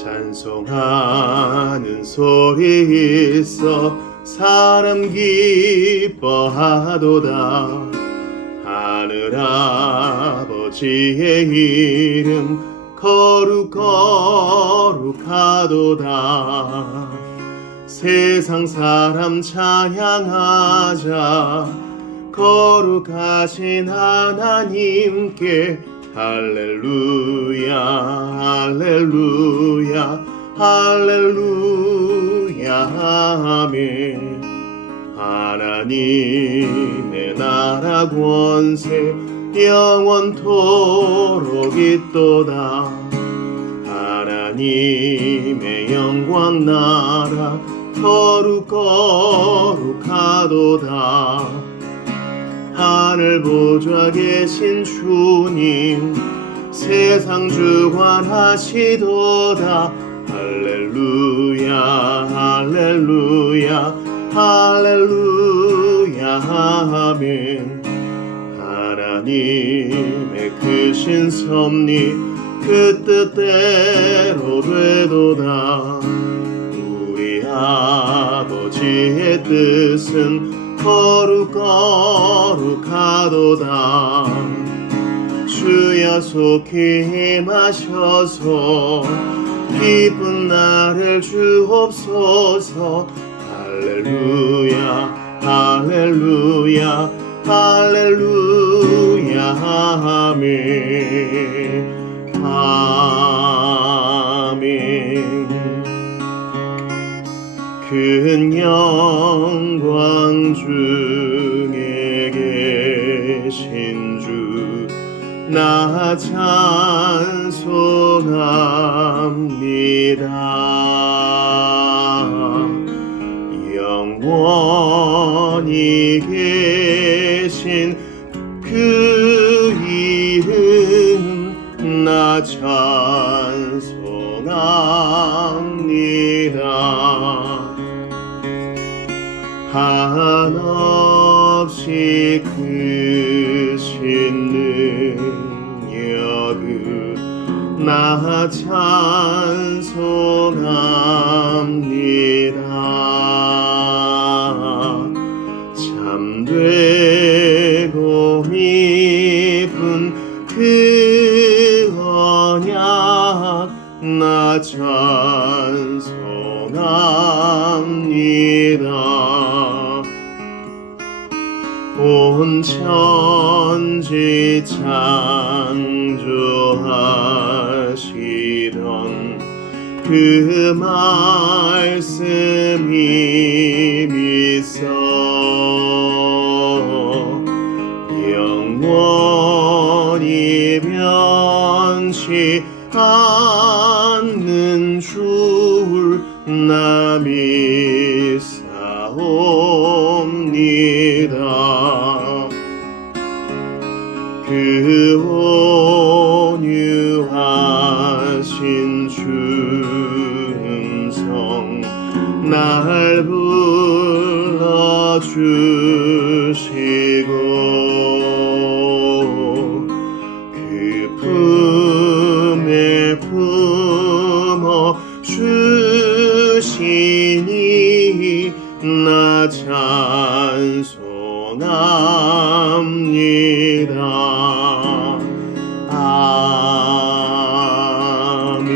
찬송하는 소리 있어 사람 기뻐하도다. 하늘 아버지의 이름 거룩거룩하도다. 세상 사람 찬양하자. 거룩하신 하나님께 할렐루야 할렐루야 할렐루야 아멘. 하나님의 나라 권세 영원토록 있도다. 하나님의 영광 나라 거룩거룩하도다. 하늘 보좌 계신 주님 세상 주관하시도다. 할렐루야 할렐루야 할렐루야 아멘. 하나님의 크신 섭리 그 뜻대로 되도다. 우리 아버지의 뜻은 거룩거룩하도다. 주여 속히 임하셔서 기쁜 날을 주옵소서. 할렐루야 할렐루야 할렐루야 아멘 아멘. 큰 영광 중에 계신 주 나 찬송합니다. 영원히 계신 그 이름 나 찬송합니다. 한없이 크신 능력을 나 찬송합니다. 참되고 깊은 그 언약 나 찬송합니다. 온 천지 창조하시던 그 말씀이 미서 영원히 변치 않는 줄 나 믿사옵니다. 그 온유하신 주 음성 날 불러주시고 그 품에 품어 주시니 나 찬송합니다. 아멘.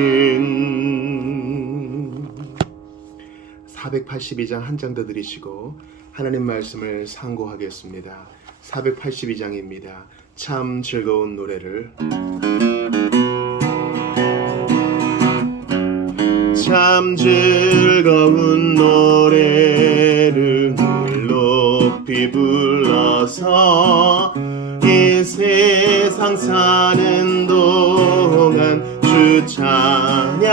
482장 한 장 더 드리시고 하나님 말씀을 상고하겠습니다. 482장입니다. 참 즐거운 노래를. 참 즐거운 노래를 높이 불러서 이 세상 사는 동안 주 찬양하겠네.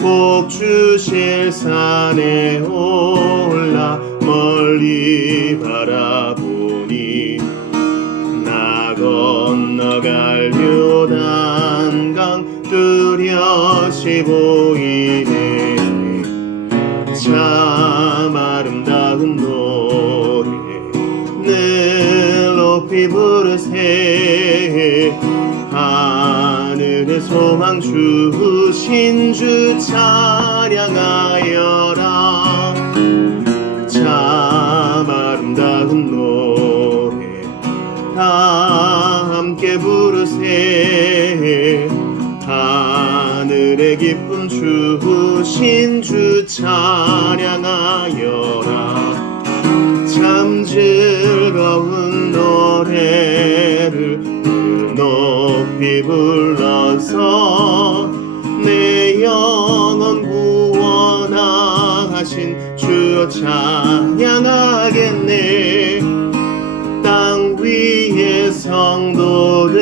꼭 주실 산에 올라 멀리 바라보니 나 건너갈 요단강 뚜렷이 보이네. 참 아름다운 노래 늘 높이 부르세. 하늘에 하늘의 소망 주신 주 찬양하여라. 참 아름다운 노래 다 함께 부르세. 하늘의 기쁨 주신 주 찬양하여라. 참 즐거운 노래를 높이 불러서 내 영혼 구원하신 주 찬양하겠네. 땅 위의 성도들이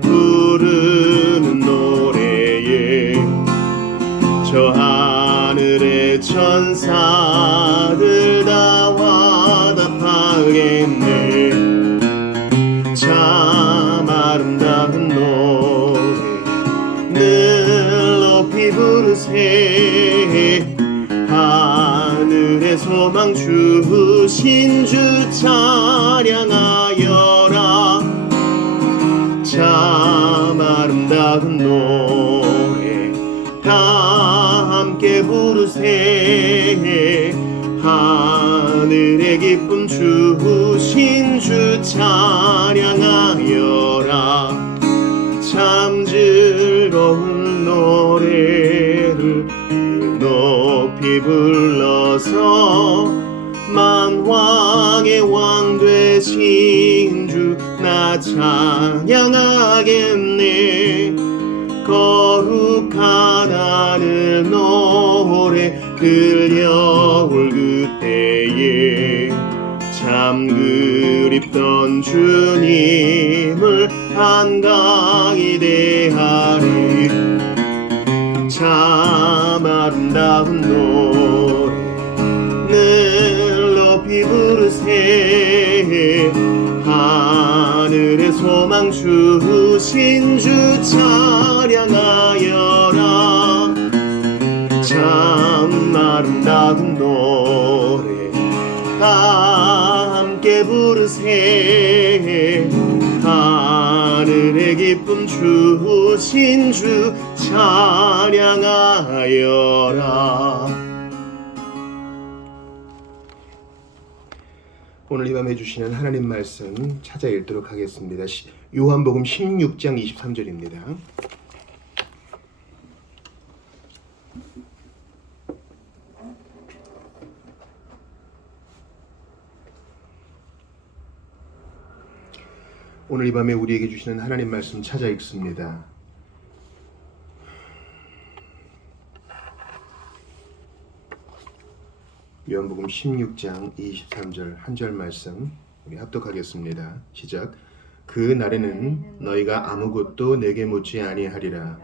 부르는 노래에 저 하늘의 천사들 다 와답하겠네. 참 아름다운 노래 늘 높이 부르세. 하늘의 소망 주신 주 찬양하여라. 참 아름다운 노래 다 함께 부르세. 하늘의 기쁨 주신 주 찬양하여라. 참 즐거운 노래를 높이 불러서 만왕의 왕 되신 주 나 찬양하겠네. 거룩한 하늘 노래 들려올 그때에 참 그립던 주님을 한가히 대하리. 참 아름다운 노래 늘 높이 부르세. 하늘의 소망 주신 주 찬양하여라. 참 아름다운 노래 다 함께 부르세. 하늘의 기쁨 주신 주 찬양하여라. 오늘 이 밤에 주시는 하나님 말씀 찾아 읽도록 하겠습니다. 요한복음 16장 23절입니다. 오늘 이 밤에 우리에게 주시는 하나님 말씀 찾아 읽습니다. 요한복음 16장 23절 한 절 말씀 우리 합독하겠습니다. 시작. 그 날에는 너희가 아무것도 내게 묻지 아니하리라.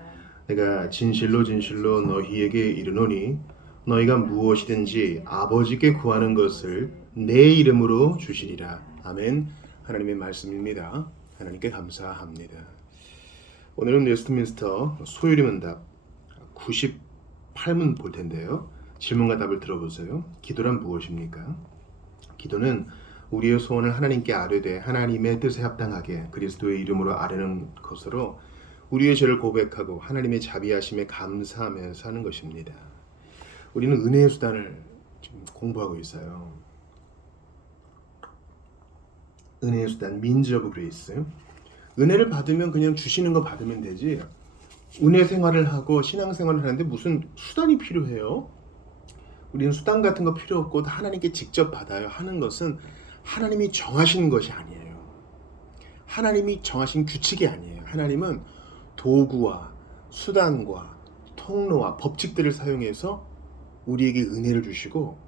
내가 진실로 진실로 너희에게 이르노니 너희가 무엇이든지 아버지께 구하는 것을 내 이름으로 주시리라. 아멘. 하나님의 말씀입니다. 하나님께 감사합니다. 오늘은 웨스트민스터 소요리문답 98문 볼 텐데요. 질문과 답을 들어보세요. 기도란 무엇입니까? 기도는 우리의 소원을 하나님께 아뢰되 하나님의 뜻에 합당하게 그리스도의 이름으로 아뢰는 것으로 우리의 죄를 고백하고 하나님의 자비하심에 감사하면서 하는 것입니다. 우리는 은혜의 수단을 지금 공부하고 있어요. 은혜의 수단, means of grace. 은혜를 받으면 그냥 주시는 거 받으면 되지. 은혜 생활을 하고 신앙 생활을 하는데 무슨 수단이 필요해요? 우리는 수단 같은 거 필요 없고 하나님께 직접 받아요. 하는 것은 하나님이 정하신 것이 아니에요. 하나님이 정하신 규칙이 아니에요. 하나님은 도구와 수단과 통로와 법칙들을 사용해서 우리에게 은혜를 주시고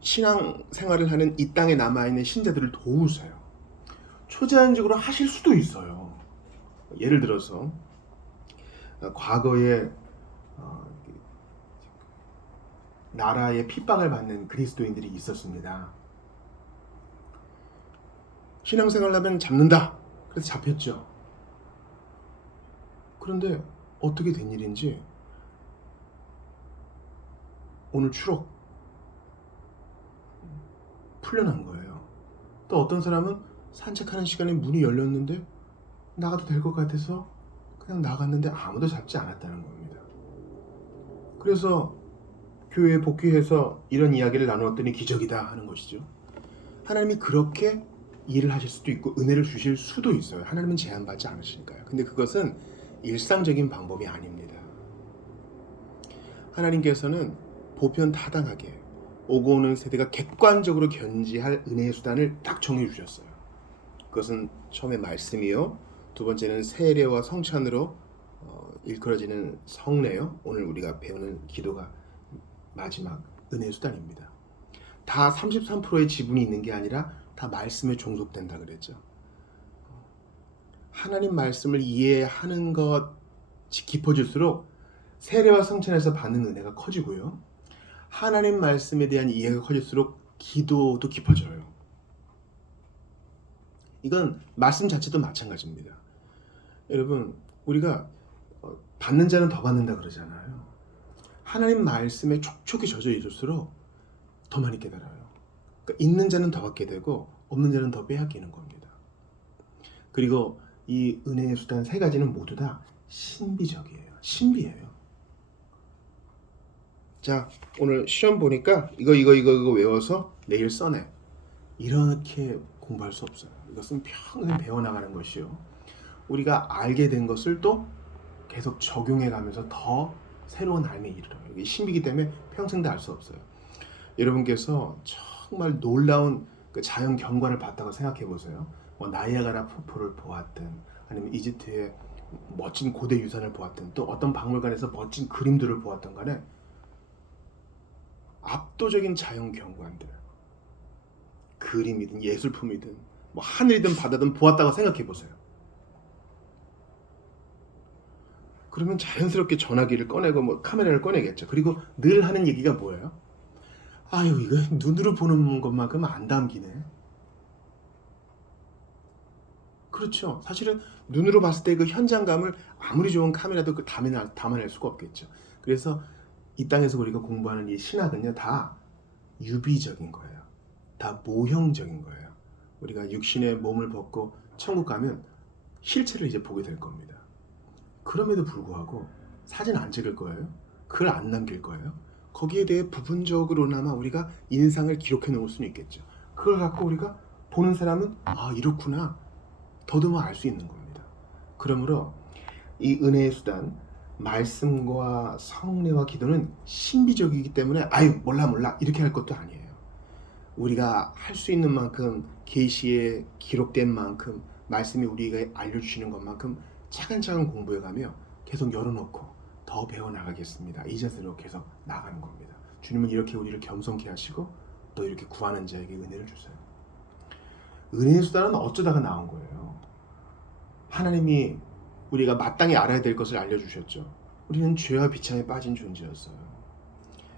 신앙 생활을 하는 이 땅에 남아있는 신자들을 도우세요. 초제한적으로 하실 수도 있어요. 예를 들어서 과거에 나라의 핍박을 받는 그리스도인들이 있었습니다. 신앙생활을 하면 잡는다. 그래서 잡혔죠. 그런데 어떻게 된 일인지 오늘 추록 풀려난 거예요. 또 어떤 사람은 산책하는 시간에 문이 열렸는데 나가도 될 것 같아서 그냥 나갔는데 아무도 잡지 않았다는 겁니다. 그래서 교회에 복귀해서 이런 이야기를 나누었더니 기적이다 하는 것이죠. 하나님이 그렇게 일을 하실 수도 있고 은혜를 주실 수도 있어요. 하나님은 제한받지 않으시니까요. 근데 그것은 일상적인 방법이 아닙니다. 하나님께서는 보편타당하게 오고 오는 세대가 객관적으로 견지할 은혜의 수단을 딱 정해 주셨어요. 그것은 처음에 말씀이요, 두 번째는 세례와 성찬으로 일컬어지는 성례요. 오늘 우리가 배우는 기도가 마지막 은혜의 수단입니다. 다 33%의 지분이 있는 게 아니라 다 말씀에 종속된다 그랬죠. 하나님 말씀을 이해하는 것이 깊어질수록 세례와 성찬에서 받는 은혜가 커지고요. 하나님 말씀에 대한 이해가 커질수록 기도도 깊어져요. 이건 말씀 자체도 마찬가지입니다. 여러분, 우리가 받는 자는 더 받는다 그러잖아요. 하나님 말씀에 촉촉히 젖어 있을수록 더 많이 깨달아요. 그러니까 있는 자는 더 받게 되고 없는 자는 더 빼앗기는 겁니다. 그리고 이 은혜의 수단 세 가지는 모두 다 신비적이에요. 신비해요. 자, 오늘 시험 보니까 이거 외워서 내일 써내. 이렇게 공부할 수 없어요. 이것은 평생 배워나가는 것이요. 우리가 알게 된 것을 또 계속 적용해 가면서 더 새로운 삶에 이르러요. 이게 신비기 때문에 평생 다 알 수 없어요. 여러분께서 정말 놀라운 그 자연 경관을 봤다고 생각해 보세요. 뭐 나이아가라 폭포를 보았든 아니면 이집트의 멋진 고대 유산을 보았든 또 어떤 박물관에서 멋진 그림들을 보았든 간에 압도적인 자연 경관들, 그림이든 예술품이든 뭐 하늘이든 바다든 보았다고 생각해 보세요. 그러면 자연스럽게 전화기를 꺼내고 뭐 카메라를 꺼내겠죠. 그리고 늘 하는 얘기가 뭐예요? 아유, 이거 눈으로 보는 것만큼 안 담기네. 그렇죠. 사실은 눈으로 봤을 때 그 현장감을 아무리 좋은 카메라도 그 담아낼 수가 없겠죠. 그래서 이 땅에서 우리가 공부하는 이 신학은요, 다 유비적인 거예요. 다 모형적인 거예요. 우리가 육신의 몸을 벗고 천국 가면 실체를 이제 보게 될 겁니다. 그럼에도 불구하고 사진 안 찍을 거예요. 글 안 남길 거예요. 거기에 대해 부분적으로나마 우리가 인상을 기록해 놓을 수는 있겠죠. 그걸 갖고 우리가 보는 사람은 아, 이렇구나 더듬어 알 수 있는 겁니다. 그러므로 이 은혜의 수단, 말씀과 성례와 기도는 신비적이기 때문에 아유 몰라 이렇게 할 것도 아니에요. 우리가 할 수 있는 만큼, 계시에 기록된 만큼, 말씀이 우리에게 알려주시는 것만큼 차근차근 공부해가며 계속 열어놓고 더 배워나가겠습니다. 이 자세로 계속 나가는 겁니다. 주님은 이렇게 우리를 겸손케 하시고 또 이렇게 구하는 자에게 은혜를 주세요. 은혜의 수단은 어쩌다가 나온 거예요. 하나님이 우리가 마땅히 알아야 될 것을 알려주셨죠. 우리는 죄와 비참에 빠진 존재였어요.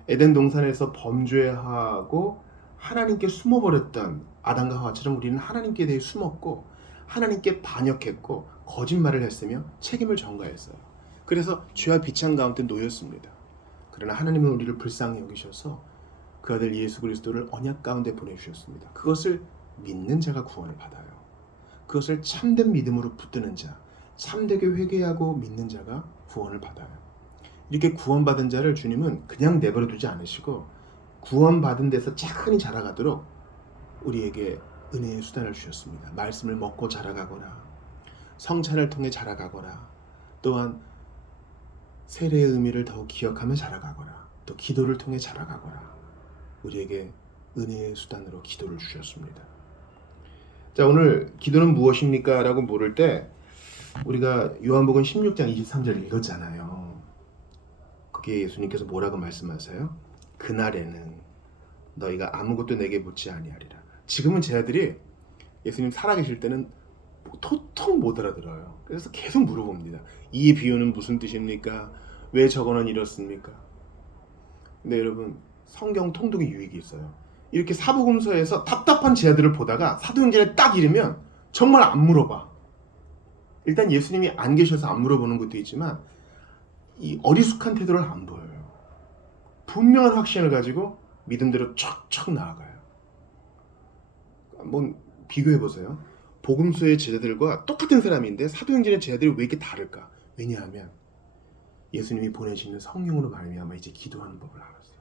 에덴 동산에서 범죄하고 하나님께 숨어버렸던 아담과 하와처럼 우리는 하나님께 대해 숨었고 하나님께 반역했고 거짓말을 했으며 책임을 전가했어요. 그래서 죄와 비참 가운데 놓였습니다. 그러나 하나님은 우리를 불쌍히 여기셔서 그 아들 예수 그리스도를 언약 가운데 보내주셨습니다. 그것을 믿는 자가 구원을 받아요. 그것을 참된 믿음으로 붙드는 자, 참되게 회개하고 믿는 자가 구원을 받아요. 이렇게 구원받은 자를 주님은 그냥 내버려 두지 않으시고 구원받은 데서 차근히 자라가도록 우리에게 은혜의 수단을 주셨습니다. 말씀을 먹고 자라가거나 성찬을 통해 자라가거나 또한 세례의 의미를 더욱 기억하며 자라가거나 또 기도를 통해 자라가거나 우리에게 은혜의 수단으로 기도를 주셨습니다. 자, 오늘 기도는 무엇입니까? 라고 물을 때 우리가 요한복음 16장 23절을 읽었잖아요. 거기에 예수님께서 뭐라고 말씀하세요? 그날에는 너희가 아무것도 내게 묻지 아니하리라. 지금은 제 아들이 예수님 살아계실 때는 도통 못 알아들어요. 그래서 계속 물어봅니다. 이 비유는 무슨 뜻입니까? 왜 저거는 이렇습니까? 근데 여러분, 성경 통독의 유익이 있어요. 이렇게 사복음서에서 답답한 제 아들을 보다가 사도행전에 딱 이르면 정말 안 물어봐. 일단 예수님이 안 계셔서 안 물어보는 것도 있지만 이 어리숙한 태도를 안 보여요. 분명한 확신을 가지고 믿음대로 척척 나아가요. 한번 비교해 보세요. 복음서의 제자들과 똑같은 사람인데 사도행전의 제자들이 왜 이렇게 다를까? 왜냐하면 예수님이 보내시는 성령으로 말미암아 이제 기도하는 법을 알았어요.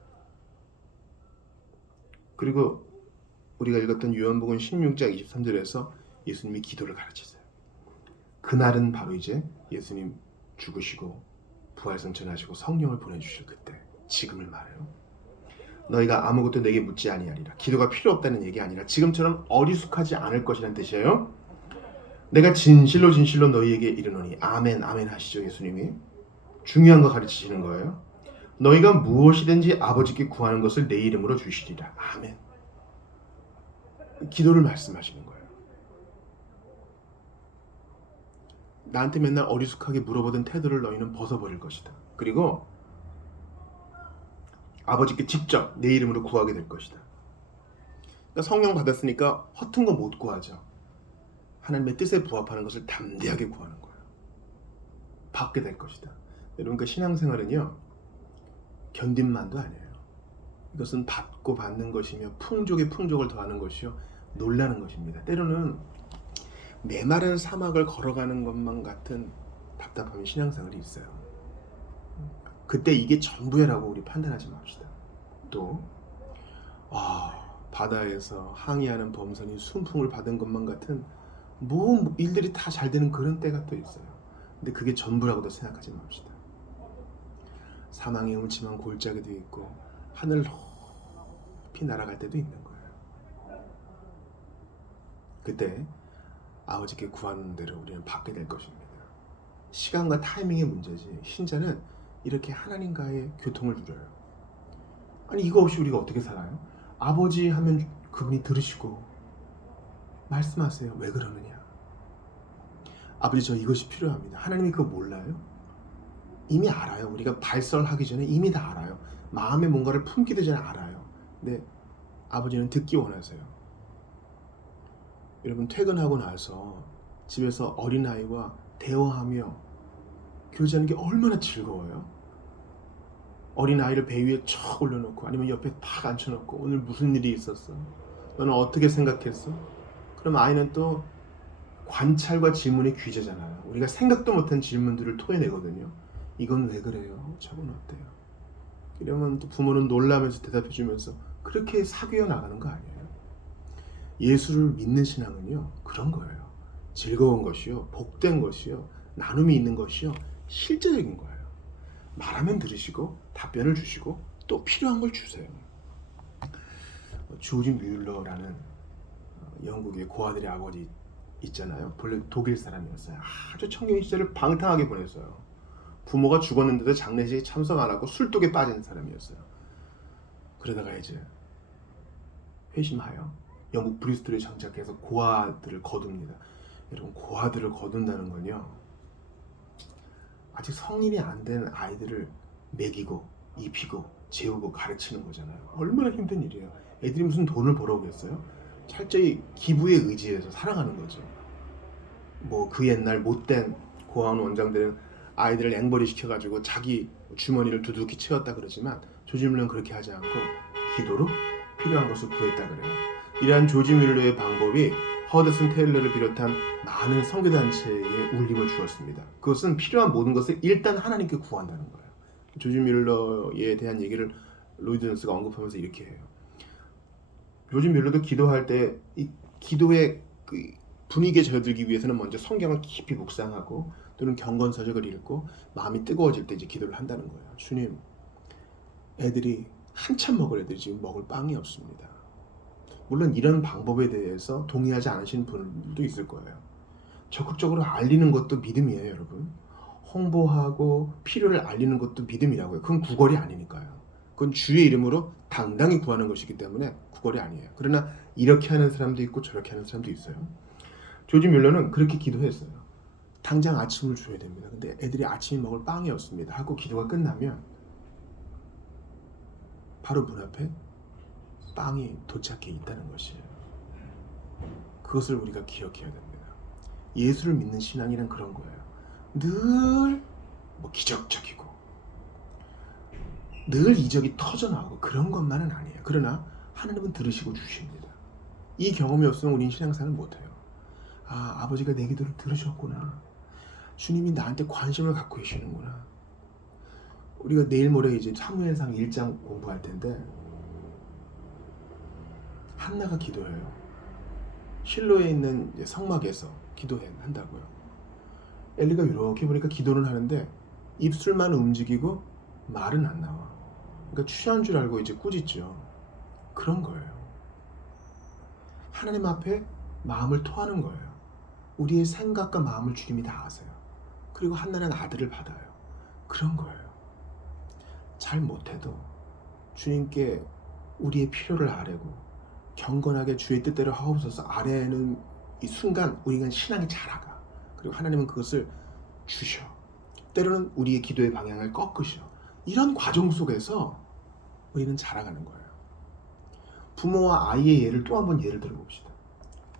그리고 우리가 읽었던 요한복음 16장 23절에서 예수님이 기도를 가르치세요. 그날은 바로 이제 예수님 죽으시고 부활승천하시고 성령을 보내주실 그때, 지금을 말해요. 너희가 아무것도 내게 묻지 아니하리라. 기도가 필요 없다는 얘기 아니라 지금처럼 어리숙하지 않을 것이라는 뜻이에요. 내가 진실로 진실로 너희에게 이르노니. 아멘 아멘 하시죠. 예수님이 중요한 거 가르치시는 거예요. 너희가 무엇이든지 아버지께 구하는 것을 내 이름으로 주시리라. 아멘. 기도를 말씀하시는 거예요. 나한테 맨날 어리숙하게 물어보던 태도를 너희는 벗어버릴 것이다. 그리고 아버지께 직접 내 이름으로 구하게 될 것이다. 그러니까 성령 받았으니까 허튼 거 못 구하죠. 하나님의 뜻에 부합하는 것을 담대하게 구하는 거예요. 받게 될 것이다. 여러분, 그 신앙생활은요, 견딘만도 아니에요. 이것은 받고 받는 것이며 풍족에 풍족을 더하는 것이요, 놀라는 것입니다. 때로는 메마른 사막을 걸어가는 것만 같은 답답함이 신앙생활이 있어요. 그때 이게 전부야라고 우리 판단하지 맙시다. 또 바다에서 항해하는 범선이 순풍을 받은 것만 같은 뭐 일들이 다 잘 되는 그런 때가 또 있어요. 근데 그게 전부라고도 생각하지 맙시다. 사망의 음침한 골짜기도 있고 하늘 높이 날아갈 때도 있는 거예요. 그때 아버지께 구하는 대로 우리는 받게 될 것입니다. 시간과 타이밍의 문제지 신자는 이렇게 하나님과의 교통을 누려요. 아니, 이거 없이 우리가 어떻게 살아요? 아버지 하면 그분이 들으시고 말씀하세요. 왜 그러느냐? 아버지, 저 이것이 필요합니다. 하나님이 그거 몰라요? 이미 알아요. 우리가 발설하기 전에 이미 다 알아요. 마음에 뭔가를 품기도 전에 알아요. 근데 아버지는 듣기 원하세요. 여러분, 퇴근하고 나서 집에서 어린아이와 대화하며 교제하는 게 얼마나 즐거워요. 어린아이를 배 위에 척 올려놓고 아니면 옆에 팍 앉혀놓고 오늘 무슨 일이 있었어? 너는 어떻게 생각했어? 그럼 아이는 또 관찰과 질문의 귀재잖아요. 우리가 생각도 못한 질문들을 토해내거든요. 이건 왜 그래요? 저건 어때요? 이러면 또 부모는 놀라면서 대답해주면서 그렇게 사귀어 나가는 거 아니에요? 예수를 믿는 신앙은요, 그런 거예요. 즐거운 것이요, 복된 것이요, 나눔이 있는 것이요, 실제적인 거예요. 말하면 들으시고 답변을 주시고 또 필요한 걸 주세요. 조지 뮬러라는 영국의 고아들의 아버지 있잖아요. 본래 독일 사람이었어요. 아주 청년 시절을 방탕하게 보냈어요. 부모가 죽었는데도 장례식에 참석 안 하고 술독에 빠진 사람이었어요. 그러다가 이제 회심하여 영국 브리스톨에 정착해서 고아들을 거둡니다. 여러분, 고아들을 거둔다는 건요, 아직 성인이 안 된 아이들을 먹이고 입히고 재우고 가르치는 거잖아요. 얼마나 힘든 일이에요. 애들이 무슨 돈을 벌어오겠어요? 철저히 기부에 의지해서 살아가는 거죠. 뭐 그 옛날 못된 고아원 원장들은 아이들을 앵벌이 시켜가지고 자기 주머니를 두둑이 채웠다 그러지만 조지 뮬러는 그렇게 하지 않고 기도로 필요한 것을 구했다 그래요. 이러한 조지 뮬러의 방법이 허드슨 테일러를 비롯한 많은 선교단체에 울림을 주었습니다. 그것은 필요한 모든 것을 일단 하나님께 구한다는 거예요. 조지 뮬러에 대한 얘기를 로이드 존스가 언급하면서 이렇게 해요. 조지 뮬러도 기도할 때 이 기도의 그 분위기에 젖어들기 위해서는 먼저 성경을 깊이 묵상하고 또는 경건서적을 읽고 마음이 뜨거워질 때 이제 기도를 한다는 거예요. 주님, 애들이 한참 먹을 애들이 지금 먹을 빵이 없습니다. 물론 이런 방법에 대해서 동의하지 않으시는 분들도 있을 거예요. 적극적으로 알리는 것도 믿음이에요, 여러분. 홍보하고 필요를 알리는 것도 믿음이라고요. 그건 구걸이 아니니까요. 그건 주의 이름으로 당당히 구하는 것이기 때문에 구걸이 아니에요. 그러나 이렇게 하는 사람도 있고 저렇게 하는 사람도 있어요. 조지 뮬러는 그렇게 기도했어요. 당장 아침을 줘야 됩니다. 근데 애들이 아침에 먹을 빵이 없습니다. 하고 기도가 끝나면 바로 문 앞에 빵이 도착해 있다는 것이에요. 그것을 우리가 기억해야 됩니다. 예수를 믿는 신앙이란 그런 거예요. 늘 뭐 기적적이고 늘 이적이 터져나오고 그런 것만은 아니에요. 그러나 하나님은 들으시고 주십니다. 이 경험이 없으면 우리는 신앙생활을 못해요. 아, 아버지가 내 기도를 들으셨구나. 주님이 나한테 관심을 갖고 계시는구나. 우리가 내일 모레 이제 사무엘상 1장 공부할 텐데 한나가 기도해요. 실로에 있는 성막에서 기도한다고요. 엘리가 이렇게 보니까 기도는 하는데 입술만 움직이고 말은 안 나와. 그러니까 취한 줄 알고 이제 꾸짖죠. 그런 거예요. 하나님 앞에 마음을 토하는 거예요. 우리의 생각과 마음을 주님이 다 아세요. 그리고 한나는 아들을 받아요. 그런 거예요. 잘 못해도 주님께 우리의 필요를 아뢰고 경건하게 주의 뜻대로 하옵소서 아뢰는 이 순간 우리가 신앙이 자라가. 그리고 하나님은 그것을 주셔. 때로는 우리의 기도의 방향을 꺾으셔. 이런 과정 속에서 우리는 자라가는 거예요. 부모와 아이의 예를 또 한 번 예를 들어봅시다.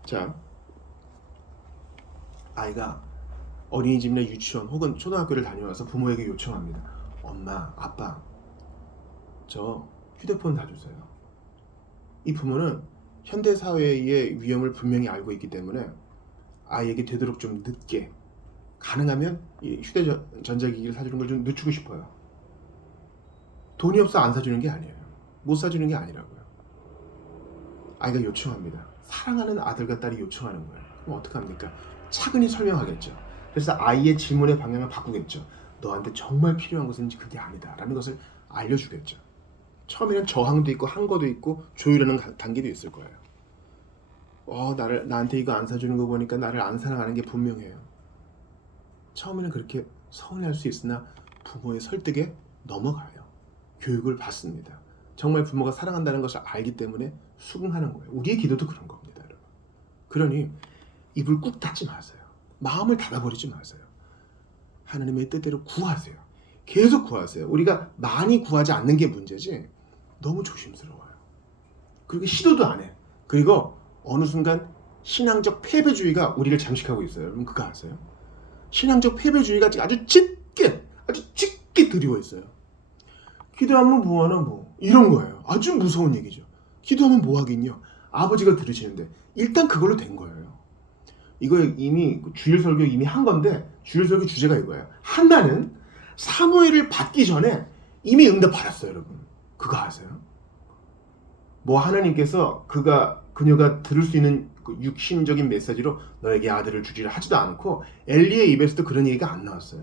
자, 아이가 어린이집이나 유치원 혹은 초등학교를 다녀와서 부모에게 요청합니다. 엄마, 아빠, 저 휴대폰 사주세요. 이 부모는 현대사회의 위험을 분명히 알고 있기 때문에 아이에게 되도록 좀 늦게, 가능하면 이 휴대전자기기를 사주는 걸 좀 늦추고 싶어요. 돈이 없어 안 사주는 게 아니에요. 못 사주는 게 아니라고요. 아이가 요청합니다. 사랑하는 아들과 딸이 요청하는 거예요. 그럼 어떡합니까? 차근히 설명하겠죠. 그래서 아이의 질문의 방향을 바꾸겠죠. 너한테 정말 필요한 것은 그게 아니다 라는 것을 알려주겠죠. 처음에는 저항도 있고 항거도 있고 조율하는 단계도 있을 거예요. 나한테 이거 안 사주는 거 보니까 나를 안 사랑하는 게 분명해요. 처음에는 그렇게 서운할 수 있으나 부모의 설득에 넘어가요. 교육을 받습니다. 정말 부모가 사랑한다는 것을 알기 때문에 수긍하는 거예요. 우리의 기도도 그런 겁니다, 여러분. 그러니 입을 꾹 닫지 마세요. 마음을 닫아버리지 마세요. 하나님의 뜻대로 구하세요. 계속 구하세요. 우리가 많이 구하지 않는 게 문제지 너무 조심스러워요. 그리고 시도도 안 해. 그리고 어느 순간 신앙적 패배주의가 우리를 잠식하고 있어요. 여러분 그거 아세요? 신앙적 패배주의가 아주 짙게 드리워 있어요. 기도하면 뭐하나 뭐 이런 거예요. 아주 무서운 얘기죠. 기도하면 뭐 하긴요. 아버지가 들으시는데 일단 그걸로 된 거예요. 이거 이미 주일 설교 이미 한 건데 주일 설교 주제가 이거예요. 한나는 사무엘을 받기 전에 이미 응답 받았어요, 여러분. 그거 아세요? 뭐 하나님께서 그녀가 들을 수 있는 그 육신적인 메시지로 너에게 아들을 주리라 하지도 않고 엘리의 입에서도 그런 얘기가 안 나왔어요.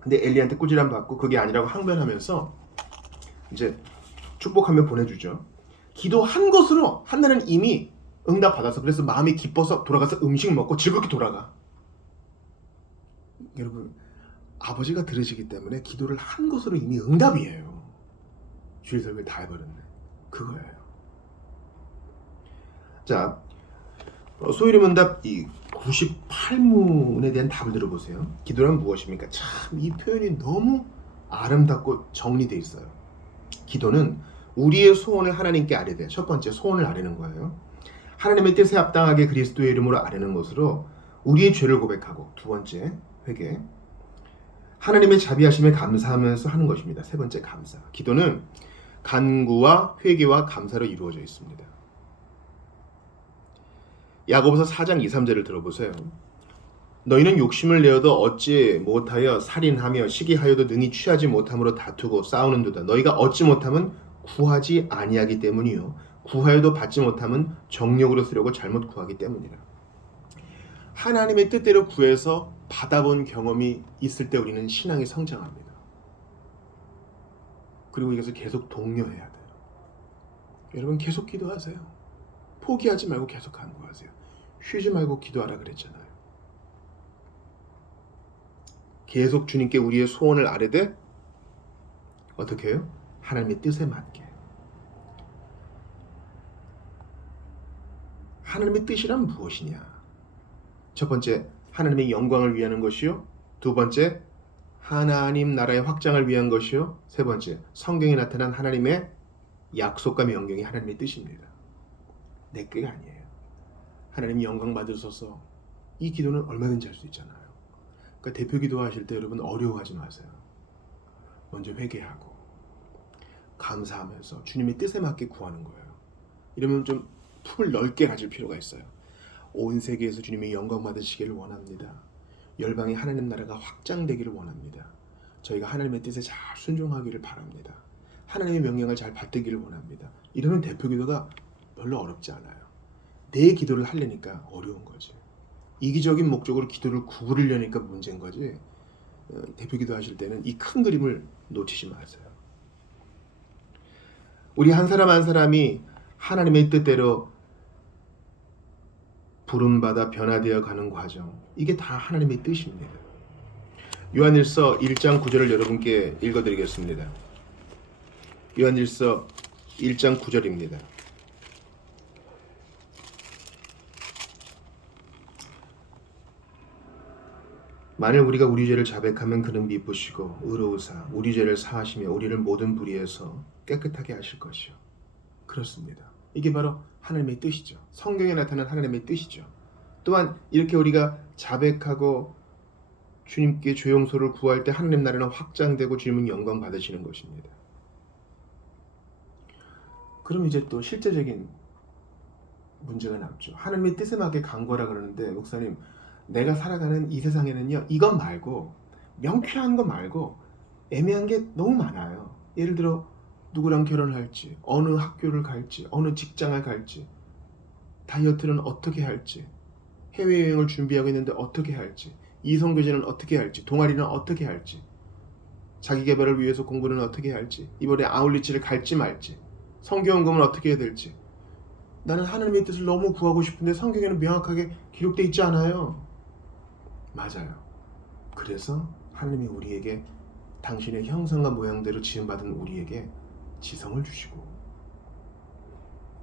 근데 엘리한테 꾸지람 받고 그게 아니라고 항변하면서 이제 축복하며 보내주죠. 기도한 것으로 한나는 이미 응답 받아서 그래서 마음이 기뻐서 돌아가서 음식 먹고 즐겁게 돌아가. 여러분 아버지가 들으시기 때문에 기도를 한 것으로 이미 응답이에요. 주일 설교 다 해버렸네. 그거예요. 자, 소유리 문답 이 98문에 대한 답을 들어보세요. 기도란 무엇입니까? 참 이 표현이 너무 아름답고 정리되어 있어요. 기도는 우리의 소원을 하나님께 아뢰되 첫 번째 소원을 아뢰는 거예요. 하나님의 뜻에 합당하게 그리스도의 이름으로 아뢰는 것으로 우리의 죄를 고백하고 두 번째 회개 하나님의 자비하심에 감사하면서 하는 것입니다. 세 번째 감사. 기도는 간구와 회개와 감사로 이루어져 있습니다. 야고보서 4장 2, 3절을 들어보세요. 너희는 욕심을 내어도 얻지 못하여 살인하며 시기하여도 능히 취하지 못함으로 다투고 싸우는도다. 너희가 얻지 못함은 구하지 아니하기 때문이요 구하여도 받지 못함은 정욕으로 쓰려고 잘못 구하기 때문이라. 하나님의 뜻대로 구해서 받아본 경험이 있을 때 우리는 신앙이 성장합니다. 그리고 이것을 계속 독려해야 돼요. 여러분 계속 기도하세요. 포기하지 말고 계속 간구하세요. 쉬지 말고 기도하라 그랬잖아요. 계속 주님께 우리의 소원을 아뢰되 어떻게 해요? 하나님의 뜻에 맞게. 하나님의 뜻이란 무엇이냐? 첫 번째, 하나님의 영광을 위하는 것이요. 두 번째, 하나님 나라의 확장을 위한 것이요. 세 번째, 성경에 나타난 하나님의 약속과 명령이 하나님의 뜻입니다. 내 꾀가 아니에요. 하나님 영광 받으소서. 이 기도는 얼마든지 할 수 있잖아요. 그러니까 대표 기도하실 때 여러분 어려워하지 마세요. 먼저 회개하고 감사하면서 주님의 뜻에 맞게 구하는 거예요. 이러면 좀 품을 넓게 가질 필요가 있어요. 온 세계에서 주님의 영광 받으시기를 원합니다. 열방의 하나님 나라가 확장되기를 원합니다. 저희가 하나님의 뜻에 잘 순종하기를 바랍니다. 하나님의 명령을 잘 받들기를 원합니다. 이러면 대표 기도가 별로 어렵지 않아요. 내 기도를 하려니까 어려운 거지. 이기적인 목적으로 기도를 구부리려니까 문제인 거지. 대표 기도 하실 때는 이 큰 그림을 놓치지 마세요. 우리 한 사람 한 사람이 하나님의 뜻대로 부름받아 변화되어 가는 과정, 이게 다 하나님의 뜻입니다. 요한일서 1장 9절을 여러분께 읽어드리겠습니다. 요한일서 1장 9절입니다. 만일 우리가 우리 죄를 자백하면 그는 미쁘시고 의로우사 우리 죄를 사하시며 우리를 모든 불의에서 깨끗하게 하실 것이요. 그렇습니다. 이게 바로 하나님의 뜻이죠. 성경에 나타난 하나님의 뜻이죠. 또한 이렇게 우리가 자백하고 주님께 죄 용서를 구할 때 하나님 나라는 확장되고 주님은 영광 받으시는 것입니다. 그럼 이제 또 실제적인 문제가 남죠. 하나님의 뜻에 맞게 간거라 그러는데, 목사님, 내가 살아가는 이 세상에는요, 이것 말고 명쾌한 거 말고 애매한 게 너무 많아요. 예를 들어 누구랑 결혼할지, 어느 학교를 갈지, 어느 직장을 갈지, 다이어트는 어떻게 할지, 해외여행을 준비하고 있는데 어떻게 할지, 이성교제는 어떻게 할지, 동아리는 어떻게 할지, 자기개발을 위해서 공부는 어떻게 할지, 이번에 아울리치를 갈지 말지, 성경연금은 어떻게 해야 될지. 나는 하나님의 뜻을 너무 구하고 싶은데 성경에는 명확하게 기록되어 있지 않아요. 맞아요. 그래서 하나님이 우리에게 당신의 형상과 모양대로 지음받은 우리에게 지성을 주시고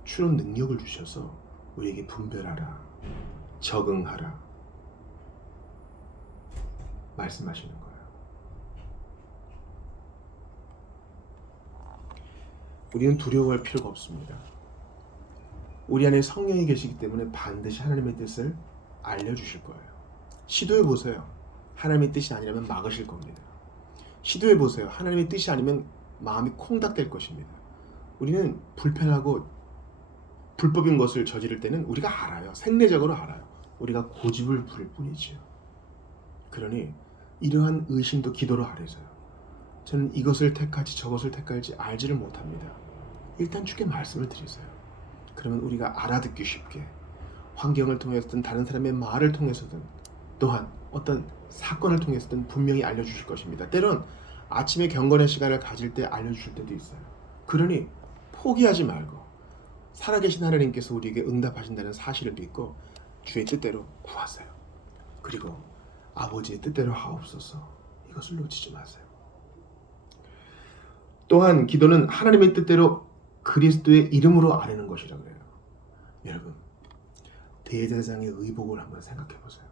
추론 능력을 주셔서 우리에게 분별하라, 적응하라 말씀하시는 거예요. 우리는 두려워할 필요가 없습니다. 우리 안에 성령이 계시기 때문에 반드시 하나님의 뜻을 알려주실 거예요. 시도해보세요. 하나님의 뜻이 아니라면 막으실 겁니다. 시도해보세요. 하나님의 뜻이 아니면 마음이 콩닥될 것입니다. 우리는 불편하고 불법인 것을 저지를 때는 우리가 알아요. 생리적으로 알아요. 우리가 고집을 부릴 뿐이지요. 그러니 이러한 의심도 기도로 아뢰세요. 저는 이것을 택할지 저것을 택할지 알지를 못합니다. 일단 주께 말씀을 드리세요. 그러면 우리가 알아듣기 쉽게 환경을 통해서든 다른 사람의 말을 통해서든 또한 어떤 사건을 통해서든 분명히 알려주실 것입니다. 때론 아침에 경건의 시간을 가질 때 알려주실 때도 있어요. 그러니 포기하지 말고 살아계신 하나님께서 우리에게 응답하신다는 사실을 믿고 주의 뜻대로 구하세요. 그리고 아버지의 뜻대로 하옵소서, 이것을 놓치지 마세요. 또한 기도는 하나님의 뜻대로 그리스도의 이름으로 아뢰는 것이라 그래요. 여러분, 대제사장의 의복을 한번 생각해 보세요.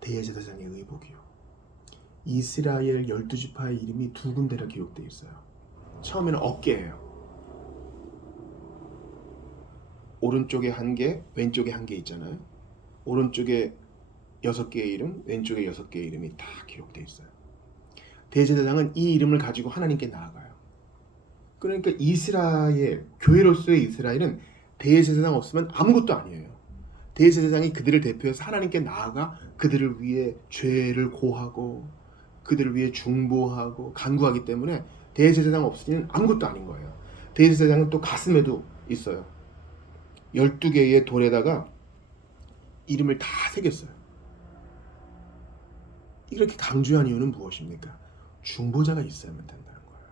대제사장의 의복이요. 이스라엘 12지파의 이름이 두 군데나 기록되어 있어요. 처음에는 어깨예요. 오른쪽에 한 개, 왼쪽에 한 개 있잖아요. 오른쪽에 6개의 이름, 왼쪽에 6개의 이름이 다 기록되어 있어요. 대제사장은 이 이름을 가지고 하나님께 나아가요. 그러니까 이스라엘, 교회로서의 이스라엘은 대제사장 없으면 아무것도 아니에요. 대제사장이 그들을 대표해서 하나님께 나아가 그들을 위해 죄를 고하고 그들을 위해 중보하고 간구하기 때문에 대제사장 없으면 아무것도 아닌 거예요. 대제사장은 또 가슴에도 있어요. 12개의 돌에다가 이름을 다 새겼어요. 이렇게 강조한 이유는 무엇입니까? 중보자가 있어야만 된다는 거예요.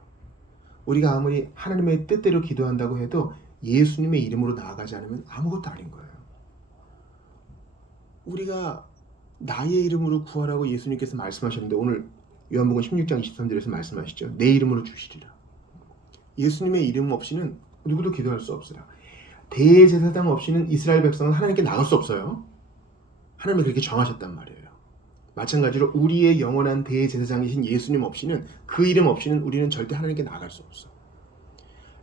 우리가 아무리 하나님의 뜻대로 기도한다고 해도 예수님의 이름으로 나아가지 않으면 아무것도 아닌 거예요. 우리가 나의 이름으로 구하라고 예수님께서 말씀하셨는데 오늘 요한복음 16장 23절에서 말씀하시죠. 내 이름으로 주시리라. 예수님의 이름 없이는 누구도 기도할 수 없어요. 대제사장 없이는 이스라엘 백성은 하나님께 나갈 수 없어요. 하나님이 그렇게 정하셨단 말이에요. 마찬가지로 우리의 영원한 대제사장이신 예수님 없이는, 그 이름 없이는 우리는 절대 하나님께 나갈 수 없어.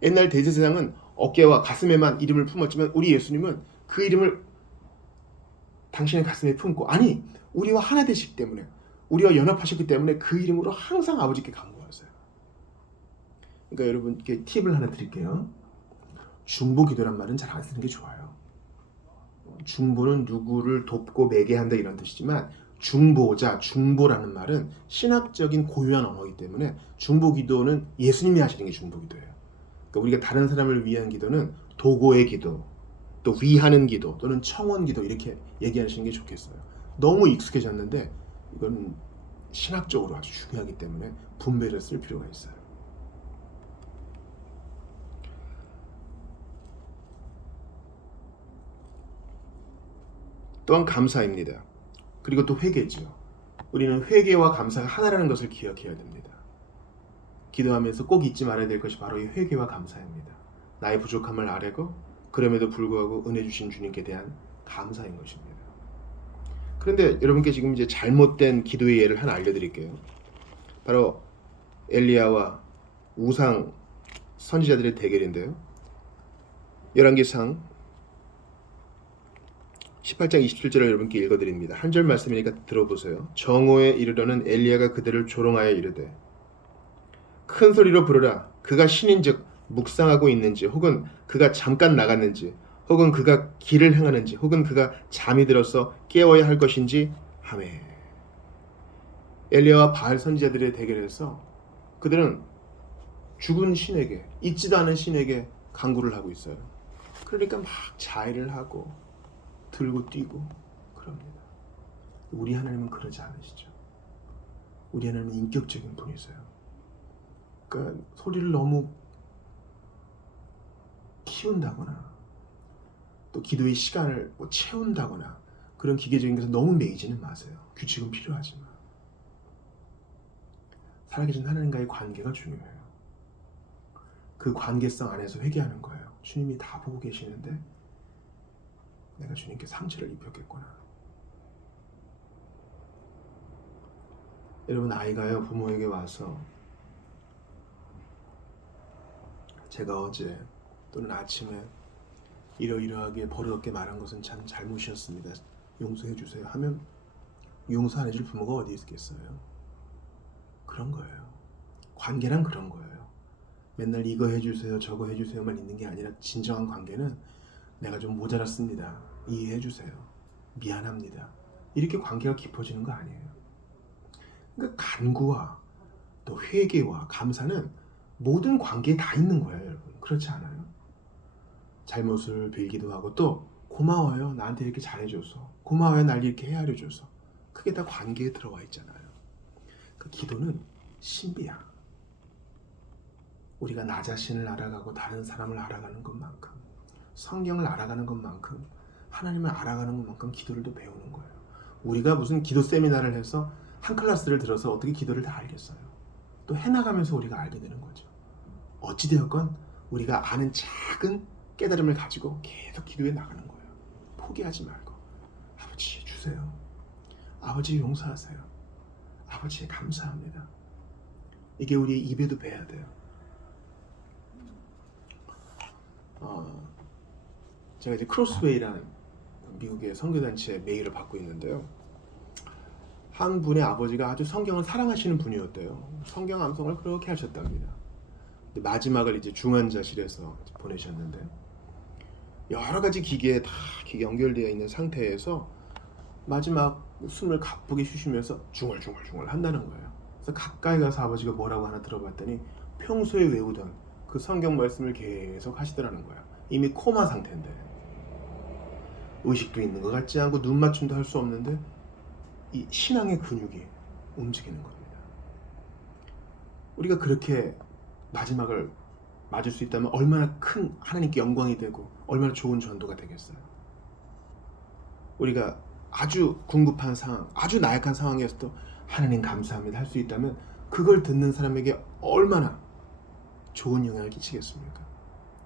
옛날 대제사장은 어깨와 가슴에만 이름을 품었지만 우리 예수님은 그 이름을 당신의 가슴에 품고, 아니 우리와 하나 되시기 때문에, 우리와 연합하셨기 때문에 그 이름으로 항상 아버지께 간구하세요. 그러니까 여러분께 팁을 하나 드릴게요. 중보 기도란 말은 잘 안 쓰는 게 좋아요. 중보는 누구를 돕고 매개한다 이런 뜻이지만 중보자, 중보라는 말은 신학적인 고유한 언어이기 때문에 중보 기도는 예수님이 하시는 게 중보 기도예요. 그러니까 우리가 다른 사람을 위한 기도는 도고의 기도, 또 위하는 기도 또는 청원 기도 이렇게 얘기하시는 게 좋겠어요. 너무 익숙해졌는데 이건 신학적으로 아주 중요하기 때문에 분배를 쓸 필요가 있어요. 또한 감사입니다. 그리고 또 회개지요. 우리는 회개와 감사가 하나라는 것을 기억해야 됩니다. 기도하면서 꼭 잊지 말아야 될 것이 바로 이 회개와 감사입니다. 나의 부족함을 아뢰고 그럼에도 불구하고 은혜 주신 주님께 대한 감사인 것입니다. 그런데 여러분께 지금 이제 잘못된 기도의 예를 하나 알려드릴게요. 바로 엘리야와 우상 선지자들의 대결인데요. 열왕기상 18장 27절을 여러분께 읽어드립니다. 한 절 말씀이니까 들어보세요. 정오에 이르러는 엘리야가 그들을 조롱하여 이르되 큰 소리로 부르라. 그가 신인즉 묵상하고 있는지 혹은 그가 잠깐 나갔는지 혹은 그가 길을 행하는지 혹은 그가 잠이 들어서 깨워야 할 것인지 하매. 엘리야와 바알 선지자들의 대결에서 그들은 죽은 신에게, 있지도 않은 신에게 간구를 하고 있어요. 그러니까 막 자해를 하고 들고 뛰고 그럽니다. 우리 하나님은 그러지 않으시죠. 우리 하나님은 인격적인 분이세요. 그러니까 소리를 너무 키운다거나 또 기도의 시간을 채운다거나 그런 기계적인 것에 너무 매이지는 마세요. 규칙은 필요하지만 살아계신 하나님과의 관계가 중요해요. 그 관계성 안에서 회개하는 거예요. 주님이 다 보고 계시는데 내가 주님께 상처를 입혔겠구나. 여러분, 아이가요 부모에게 와서 제가 어제 또는 아침에 이러이러하게 버릇없게 말한 것은 참 잘못이었습니다. 용서해 주세요 하면 용서 안 해줄 부모가 어디 있겠어요? 그런 거예요. 관계란 그런 거예요. 맨날 이거 해주세요 저거 해주세요만 있는 게 아니라 진정한 관계는 내가 좀 모자랐습니다. 이해해 주세요. 미안합니다. 이렇게 관계가 깊어지는 거 아니에요. 그러니까 간구와 또 회개와 감사는 모든 관계에 다 있는 거예요, 여러분. 그렇지 않아요? 잘못을 빌기도 하고 또 고마워요. 나한테 이렇게 잘해줘서. 고마워요. 날 이렇게 헤아려줘서. 그게 다 관계에 들어와 있잖아요. 그 기도는 신비야. 우리가 나 자신을 알아가고 다른 사람을 알아가는 것만큼 성경을 알아가는 것만큼 하나님을 알아가는 것만큼 기도를 또 배우는 거예요. 우리가 무슨 기도 세미나를 해서 한 클래스를 들어서 어떻게 기도를 다 알겠어요. 또 해나가면서 우리가 알게 되는 거죠. 어찌되었건 우리가 아는 작은 깨달음을 가지고 계속 기도해 나가는 거예요. 포기하지 말고 아버지 주세요. 아버지 용서하세요. 아버지 감사합니다. 이게 우리 입에도 배야 돼요. 제가 이제 크로스웨이라는 미국의 선교단체에 메일을 받고 있는데요. 한 분의 아버지가 아주 성경을 사랑하시는 분이었대요. 성경 암송을 그렇게 하셨답니다. 마지막을 이제 중환자실에서 보내셨는데 여러 가지 기계에 다 연결되어 있는 상태에서 마지막 숨을 가쁘게 쉬시면서 중얼중얼 한다는 거예요. 그래서 가까이 가서 아버지가 뭐라고 하나 들어봤더니 평소에 외우던 그 성경 말씀을 계속 하시더라는 거예요. 이미 코마 상태인데 의식도 있는 것 같지 않고 눈 맞춤도 할 수 없는데 이 신앙의 근육이 움직이는 겁니다. 우리가 그렇게 마지막을 맞을 수 있다면 얼마나 큰 하나님께 영광이 되고 얼마나 좋은 전도가 되겠어요. 우리가 아주 궁급한 상황, 아주 나약한 상황이었어도 하나님 감사합니다 할 수 있다면 그걸 듣는 사람에게 얼마나 좋은 영향을 끼치겠습니까?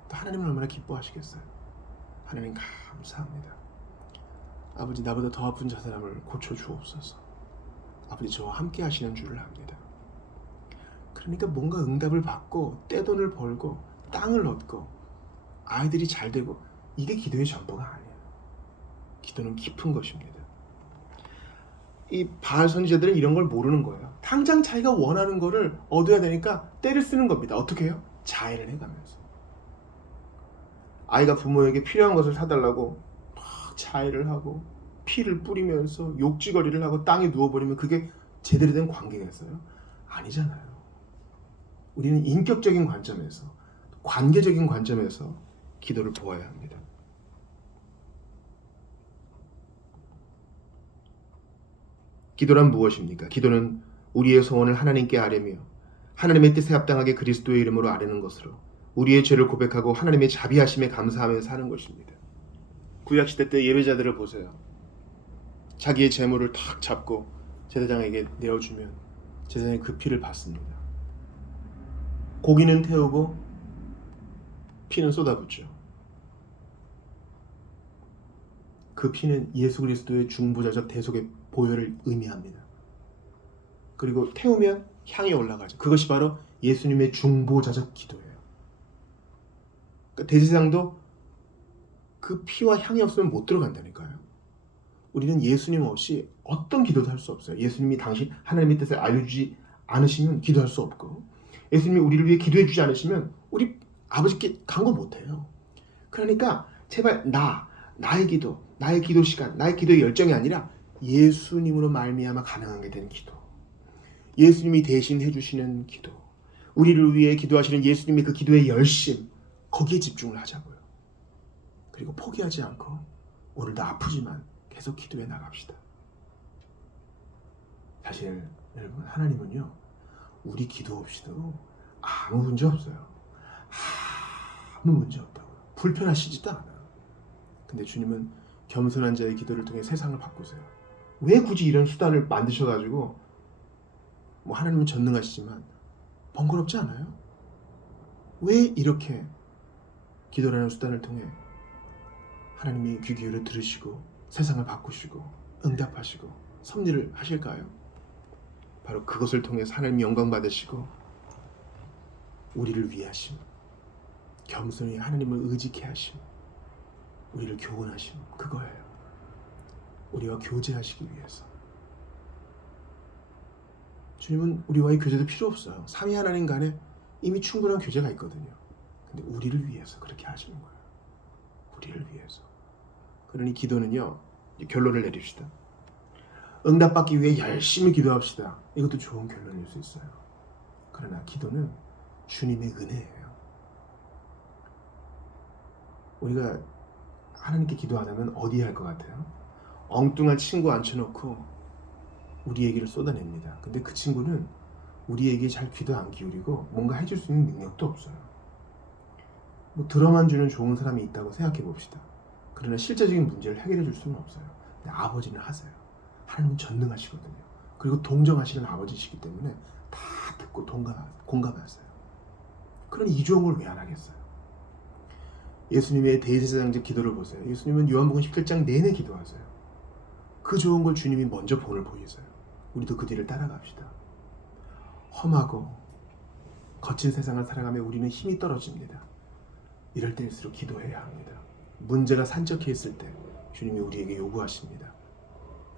또 하나님은 얼마나 기뻐하시겠어요. 하나님 감사합니다. 아버지 나보다 더 아픈 저 사람을 고쳐주옵소서. 아버지 저와 함께 하시는 줄을 압니다. 그러니까 뭔가 응답을 받고 떼돈을 벌고 땅을 얻고 아이들이 잘 되고 이게 기도의 전부가 아니에요. 기도는 깊은 것입니다. 이 바알 선지자들은 이런 걸 모르는 거예요. 당장 자기가 원하는 거를 얻어야 되니까 떼를 쓰는 겁니다. 어떻게 해요? 자해를 해가면서. 아이가 부모에게 필요한 것을 사달라고 막 자해를 하고 피를 뿌리면서 욕지거리를 하고 땅에 누워버리면 그게 제대로 된 관계겠어요? 아니잖아요. 우리는 인격적인 관점에서, 관계적인 관점에서 기도를 보아야 합니다. 기도란 무엇입니까? 기도는 우리의 소원을 하나님께 아뢰며 하나님의 뜻에 합당하게 그리스도의 이름으로 아뢰는 것으로 우리의 죄를 고백하고 하나님의 자비하심에 감사하며 사는 것입니다. 구약시대 때 예배자들을 보세요. 자기의 재물을 탁 잡고 제사장에게 내어주면 제사장이 그 피를 받습니다. 고기는 태우고 피는 쏟아붓죠. 그 피는 예수 그리스도의 중보자적 대속의 보혈을 의미합니다. 그리고 태우면 향이 올라가죠. 그것이 바로 예수님의 중보자적 기도예요. 그러니까 대제사장도 그 피와 향이 없으면 못 들어간다니까요. 우리는 예수님 없이 어떤 기도도 할 수 없어요. 예수님이 당신 하나님의 뜻을 알려주지 않으시면 기도할 수 없고, 예수님이 우리를 위해 기도해 주지 않으시면 우리 아버지께 간구 못해요. 그러니까 제발 나의 기도, 나의 기도 시간, 나의 기도의 열정이 아니라 예수님으로 말미암아 가능하게 된 기도, 예수님이 대신 해주시는 기도, 우리를 위해 기도하시는 예수님의 그 기도의 열심, 거기에 집중을 하자고요. 그리고 포기하지 않고 오늘도 아프지만 계속 기도해 나갑시다. 사실 여러분, 하나님은요 우리 기도 없이도 아무 문제 없어요. 아무 문제 없다고요. 불편하시지도 않아요. 근데 주님은 겸손한 자의 기도를 통해 세상을 바꾸세요. 왜 굳이 이런 수단을 만드셔가지고, 뭐 하나님은 전능하시지만 번거롭지 않아요? 왜 이렇게 기도라는 수단을 통해 하나님이 귀 기울여 들으시고 세상을 바꾸시고 응답하시고 섭리를 하실까요? 바로 그것을 통해서 하나님 영광 받으시고 우리를 위하심, 겸손히 하나님을 의지케 하심, 우리를 교훈하심, 그거예요. 우리와 교제하시기 위해서. 주님은 우리와의 교제도 필요 없어요. 삼위 하나님 간에 이미 충분한 교제가 있거든요. 근데 우리를 위해서 그렇게 하시는 거예요. 우리를 위해서. 그러니 기도는요, 결론을 내립시다. 응답받기 위해 열심히 기도합시다. 이것도 좋은 결론일 수 있어요. 그러나 기도는 주님의 은혜예요. 우리가 하나님께 기도 안 하면 어디에 할 것 같아요? 엉뚱한 친구 앉혀놓고 우리 얘기를 쏟아냅니다. 근데 그 친구는 우리에게 잘 귀도 안 기울이고 뭔가 해줄 수 있는 능력도 없어요. 뭐 들어만 주는 좋은 사람이 있다고 생각해 봅시다. 그러나 실제적인 문제를 해결해 줄 수는 없어요. 근데 아버지는 하세요. 하나님은 전능하시거든요. 그리고 동정하시는 아버지시기 때문에 다 듣고 공감하세요. 그럼 이종을 왜 안 하겠어요? 예수님의 대제사장적 기도를 보세요. 예수님은 요한복음 17장 내내 기도하세요. 그 좋은 걸 주님이 먼저 본을 보이세요. 우리도 그 뒤를 따라갑시다. 험하고 거친 세상을 살아가며 우리는 힘이 떨어집니다. 이럴 때일수록 기도해야 합니다. 문제가 산적해 있을 때 주님이 우리에게 요구하십니다.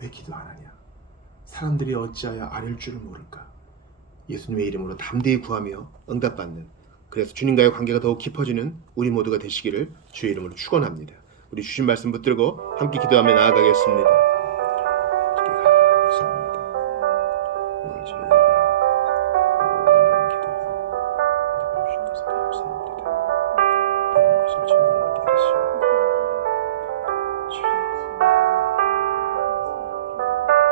왜 기도 안 하냐? 사람들이 어찌하여 아뢰를 줄을 모를까? 예수님의 이름으로 담대히 구하며 응답받는, 그래서 주님과의 관계가 더욱 깊어지는 우리 모두가 되시기를 주의 이름으로 축원합니다. 우리 주신 말씀 붙들고 함께 기도하며 나아가겠습니다. 오늘 저희에게 모든 기도를 응답해 주신 것을 감사합니다. 모든 것을 정결하게 하시고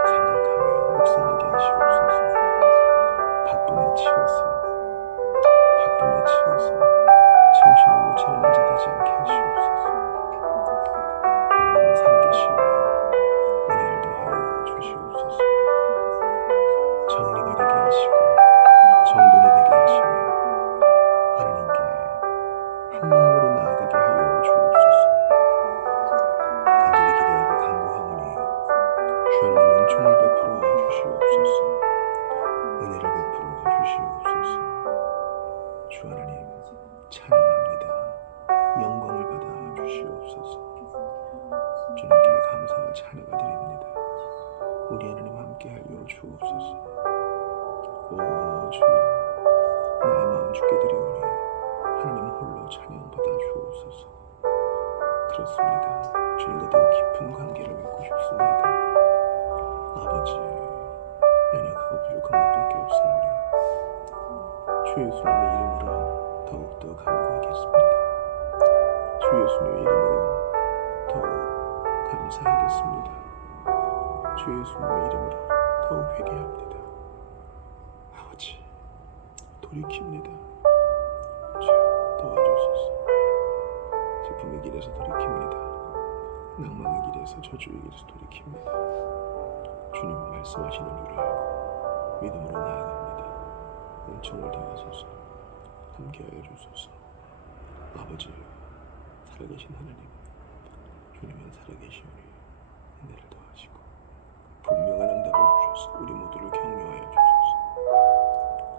생각하며 묵상하게 하시옵소서. 바쁨에 치여서 정신을 못 차리는 자 되지 않게 하시옵소서. 하나님은 살아계시오니 주 예수님의 이름으로 더욱더 간구하겠습니다. 주 예수님의 이름으로 더욱 감사하겠습니다. 주 예수님의 이름으로 더욱 회개합니다. 아버지, 돌이킵니다. 주여 도와주소서. 슬픔의 길에서 돌이킵니다. 낭만의 길에서 저주의 길에서 돌이킵니다. 주님은 말씀하시는 줄 알고 믿음으로 나아갑니다. 은총을 더하소서. 함께하여 주소서. 아버지, 살아계신 하나님, 주님은 살아계시오니 은혜를 더하시고 분명한 응답을 주셔서 우리 모두를 격려하여 주소서.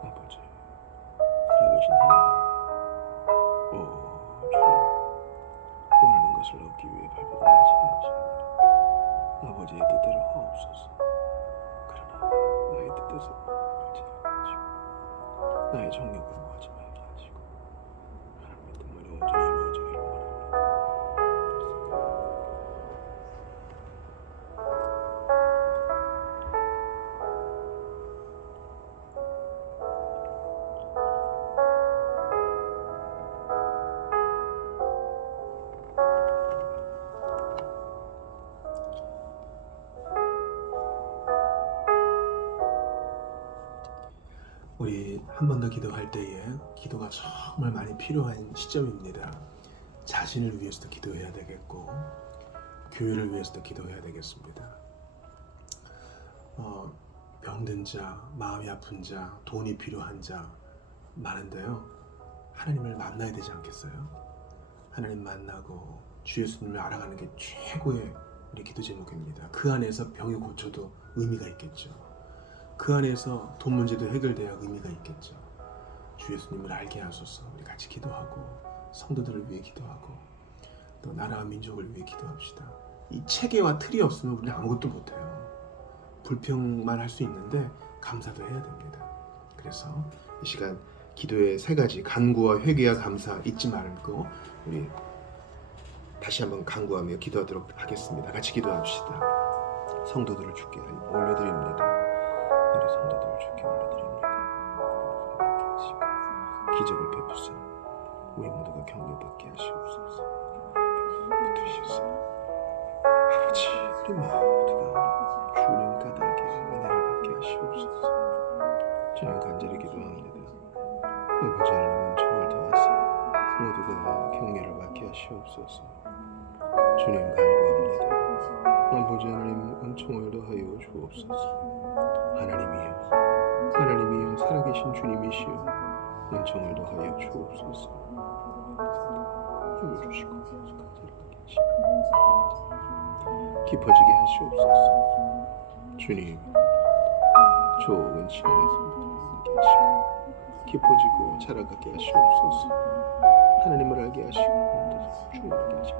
아버지, 살아계신 하나님, 주여, 원하는 것을 얻기 위해 발버둥 하시는 것이 아니라 아버지의 뜻대로 하옵소서. 그러나 나의 뜻대로 하지 마시고 나의 정욕을 모하지 말게 하시고 하나님의 뜻만이 온전히 이루어지기를 원합니다. 우리 한 번 더 기도할 때에 기도가 정말 많이 필요한 시점입니다. 자신을 위해서도 기도해야 되겠고 교회를 위해서도 기도해야 되겠습니다. 병든 자, 마음이 아픈 자, 돈이 필요한 자 많은데요. 하나님을 만나야 되지 않겠어요? 하나님 만나고 주 예수님을 알아가는 게 최고의 우리 기도 제목입니다. 그 안에서 병이 고쳐도 의미가 있겠죠. 그 안에서 돈 문제도 해결돼야 의미가 있겠죠. 주 예수님을 알게 하소서. 우리 같이 기도하고 성도들을 위해 기도하고 또 나라와 민족을 위해 기도합시다. 이 체계와 틀이 없으면 우리는 아무것도 못해요. 불평만 할 수 있는데 감사도 해야 됩니다. 그래서 이 시간 기도의 세 가지, 간구와 회개와 감사 잊지 말고 우리 다시 한번 간구하며 기도하도록 하겠습니다. 같이 기도합시다. 성도들을 주께 올려드립니다. 우리 성도들을 주께 올려드립니다. 기적을 베푸사 우리 모두가 격려받게 하시옵소서. 붙으셔서 아버지, 우리 모두가 주님 까닭에 은혜를 받게 하시옵소서. 주님 간절히 기도합니다. 아버지 하나님 은총을 더하사 모두가 격려를 받게 하시옵소서. 주님 간구합니다. 아버지 하나님 은총을 더하여 주옵소서. 하나님이여 살아계신 주님이시여 은총을 더하여 주옵소서. 힘을 주시고 간절하게 하시고 깊어지게 하시옵소서. 주님, 좋은 신앙에서 묻게 하시고 깊어지고 자라가게 하시옵소서. 하나님을 알게 하시고 주님을 알게 하시고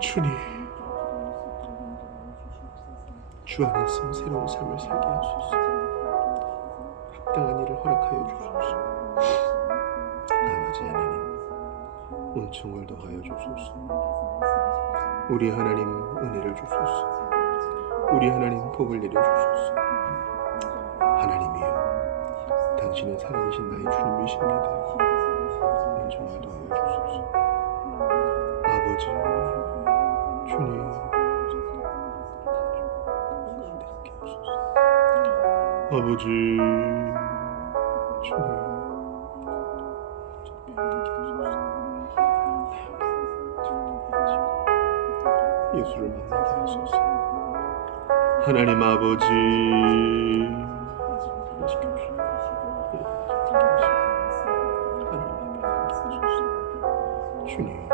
주님, 주 안에서 새로운 삶을 살게 하소서. 합당한 일을 허락하여 주소서. 아버지 하나님, 은총을 더하여 주소서. 우리 하나님 은혜를 주소서. 우리 하나님 복을 내려 주소서. 하나님이여, 당신은 살아계신 나의 주님이십니다. 은총을 더하여 주소서. 아버지, 주님, 아버지, 주님, 예수를 만나게 하소서. 하나님 아버지, 주님,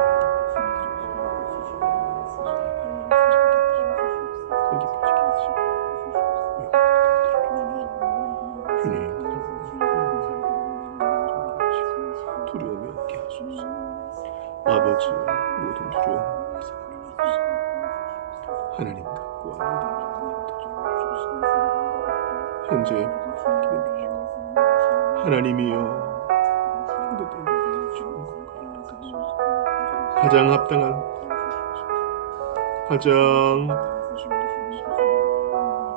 두려움이 없게 하소서. 아버지, 모든 두려움 사주소서. 하나님 갖고 합니다. 현재 기도해 주시고 하나님이여, 성도들을 좋은 건강을 하소서. 가장 합당한, 가장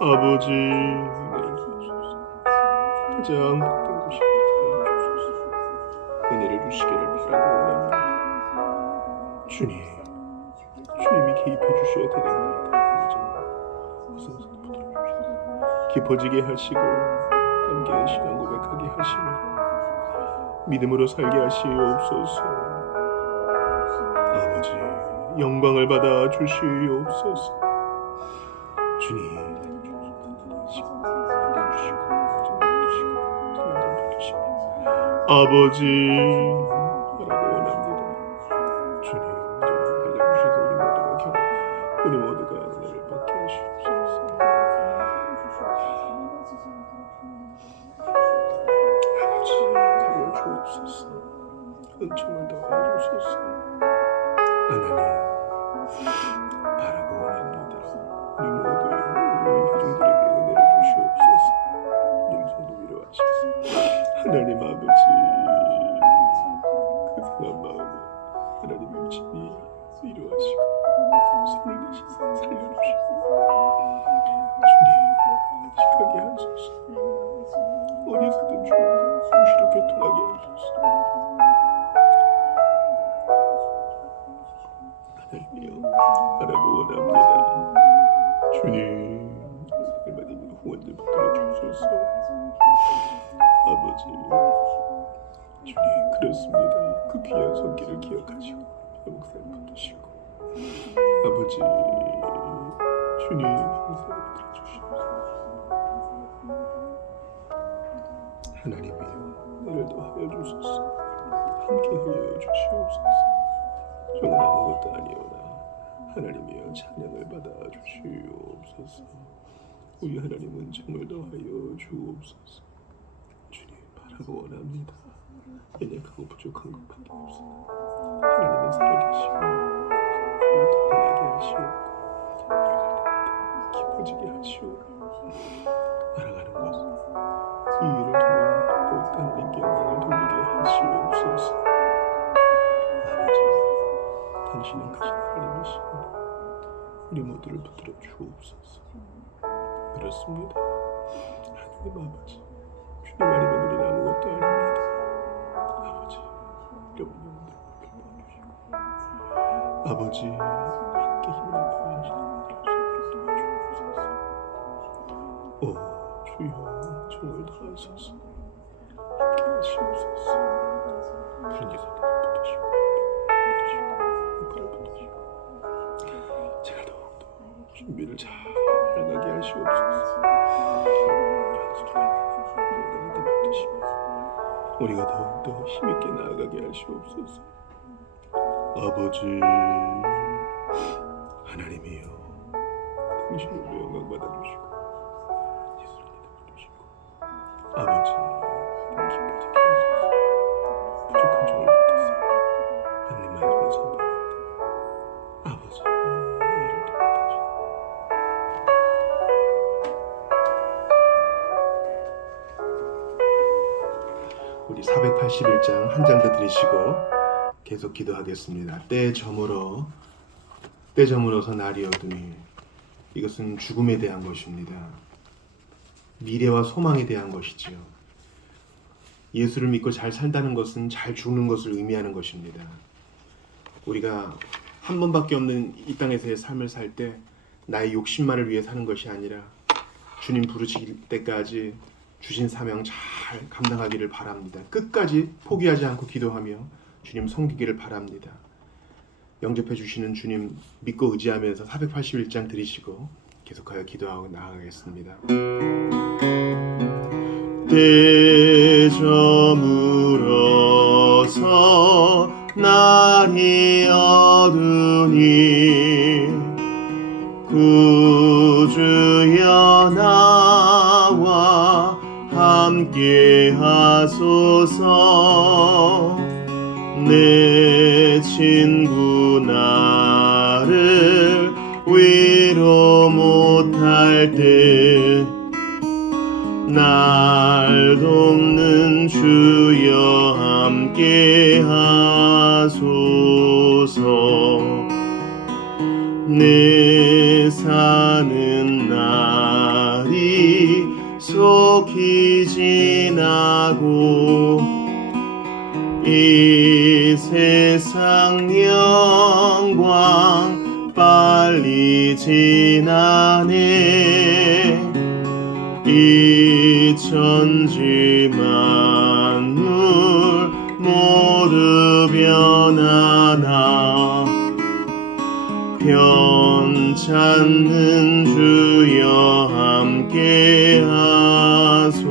아버지, 가장 복된 곳이 되게 주소서. 은혜를 주시기를 바라고 원합니다. 주님이 개입해 주셔야 되겠나이다. 어서 붙들어주셔서 깊어지게 하시고 함께 신앙 고백하게 하시며 믿음으로 살게 하시옵소서. 아버지, 영광을 받아 주시옵소서. 주님, 아버지, 하라고 원합니다. 주님, 좀 달려주셔서 우리 모두가 은혜를 받게 하시옵소서. 아버지, 달려주옵소서. 은총을 더하여 주소서. 하나님, 바라고 원합니다. 우리 모두 우리 회중들에게 은혜를 주시옵소서. 우리 성도 위로하소서. 하나님 아버지, 그 상한 마음을 하나님의 친히 위로하시고 손을 내시사 살려주시고 주님 안식하게 하소서. 어디서든 주님과 무시로 교통하게 하소서. 하나님이여, 하라고 원합니다. 주님, 얼마든지 후원들 붙들어 주소서. 아버지, 주님, 그렇습니다. 그 귀한 손길을 기억하시고 목살 붙드시고 아버지, 주님 항상 붙들어 주시옵소서. 하나님이여, 은혜를 더하여 주소서. 함께하여 주시옵소서. 저는 아무것도 아니오나 하나님이여 찬양을 받아 주시옵소서. 우리 하나님은 정말 더하여 주옵소서. 주님, 바라고 원합니다. 연약하고 부족한 것밖에 없으나 하나님은 살아계시고 든든하게 하시옵고 깊어지게 하시옵고 알아가는 것은 이 일을 통해 더욱 하나님께 영광을 돌리게 하시옵소서. 아버지, 당신은 크신 하나님이시니 우리 모두를 붙들어 주옵소서. 그렇습니다. 하나님 아버지, 주님 아니면 우리는 아무것도 아닙니다. 아버지, 여러분 영혼들 돌봐주시고 아버지, 함께 힘을 합하시는 도와주옵소서. 오 주여, 정을 다하소서. 함께 하시옵소서. 주님 손을 붙드시고 발을 붙드시고 제가 더욱더 준비를 잘 나가게 하시옵소서. 우리가 더욱더 힘있게 나아가게 하시옵소서. 아버지, 하나님이여, 당신으로 영광 받아주시고 예수님을 부르시고 아버지, 기뻐지게 하소서. 부족한 종을 붙드사 하나님 말씀을 선포합니다. 아버지, 이를 도와주시고 우리 481장 한 장 더 들으시고 계속 기도하겠습니다. 때 저물어서 날이 어두니 이것은 죽음에 대한 것입니다. 미래와 소망에 대한 것이지요. 예수를 믿고 잘 산다는 것은 잘 죽는 것을 의미하는 것입니다. 우리가 한 번밖에 없는 이 땅에서의 삶을 살 때 나의 욕심만을 위해 사는 것이 아니라 주님 부르실 때까지 주신 사명 잘 감당하기를 바랍니다. 끝까지 포기하지 않고 기도하며 주님 섬기기를 바랍니다. 영접해 주시는 주님 믿고 의지하면서 481장 들으시고 계속하여 기도하고 나아가겠습니다. 때 저물어서 날이 어두니 구주여 나와 함께 하소서. 내 친구 나를 위로 못할 때 날 돕는 주여 함께 하소서. 내 사는 날이 속히 지나고 이 세상 영광 빨리 지나네. 이 천지 만물 모두 변하나 변찮는 주여 함께 하소서.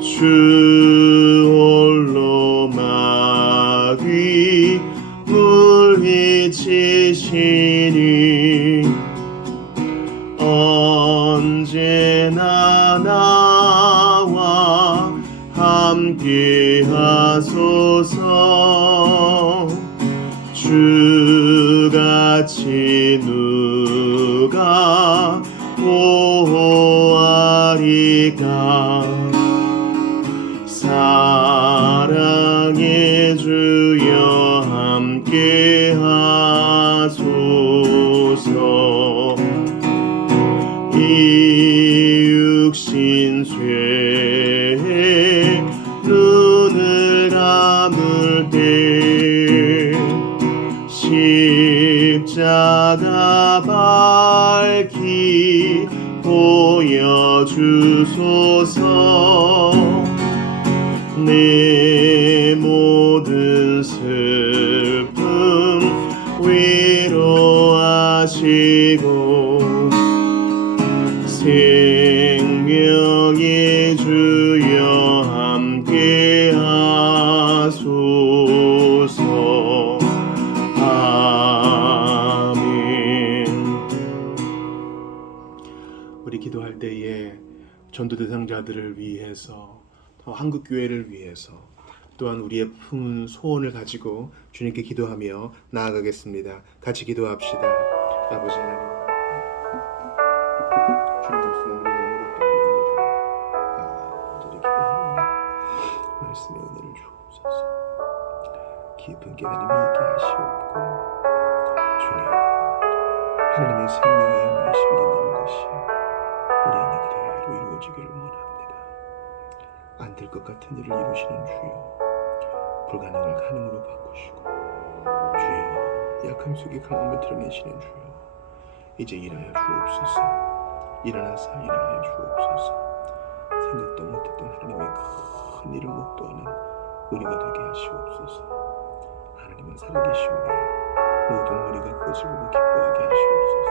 주 홀로 마귀 물리치시니 언제나 나와 함께 하소서. 주같이 누가 보호하리까. 사랑의 주여 함께 하소서. 이 육신 쇠에 눈을 감을 때 십자가 밝히 보여주소서. 내 모든 슬픔 위로하시고 생명의 주여 함께 하소서. 아멘. 우리 기도할 때에 전도 대상자들을 위해서, 한국 교회를 위해서, 또한 우리의 품은 소원을 가지고 주님께 기도하며 나아가겠습니다. 같이 기도합시다. 아버지 하나님, 주님 말씀은 우리 몸으로 떠납니다. 간절히 기도합니다. 말씀의 은혜를 주옵소서. 깊은 깨달음이 있게 하시옵고, 주님, 하나님의 생명이 영원히 심긴다는 것이 우리 안에 그대로 이루어지기를 원합니다. 안 될 것 같은 일을 이루시는 주여, 불가능을 가능으로 바꾸시고, 주여, 약함 속에 강함을 드러내시는 주여, 이제 일하여 주옵소서. 일어나서 일하여 주옵소서. 생각도 못했던 하나님의 큰 일을 목도하는 우리가 되게 하시옵소서. 하나님은 살아계시오니 모든 우리가 그것을 보고 기뻐하게 하시옵소서.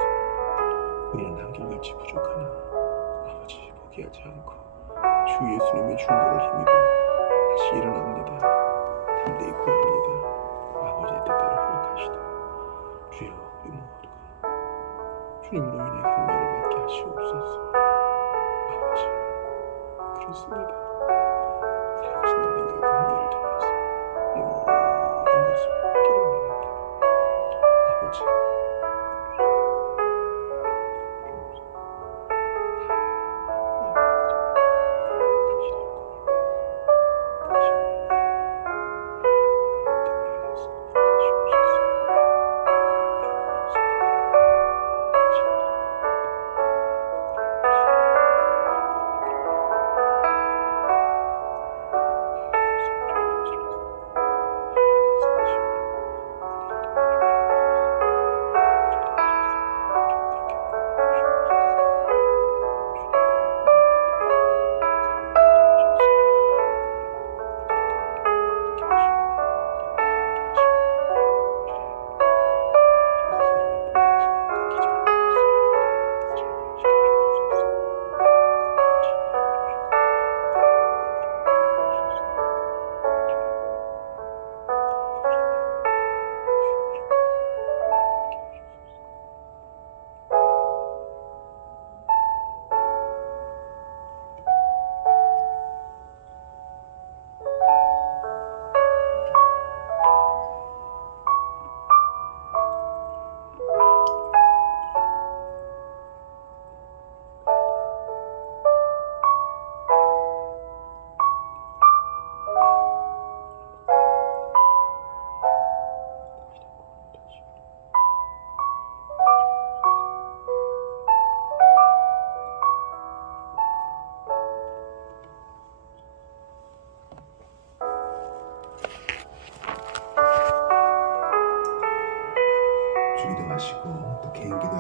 우리는 한결같이 부족하나 아버지 포기하지 않고 주 예수님의 중보를 힘입어 다시 일어납니다. 담대히 구합니다. 아버지의 뜻대로 허락하시다. 주여, 우리 모두가 주님으로 인해 감매를 받게 하시옵소서. 아버지, 그렇습니다. 살아계신 하나님과 관계를 통해서 이 모든 것을 받기를 원합니다. 아버지,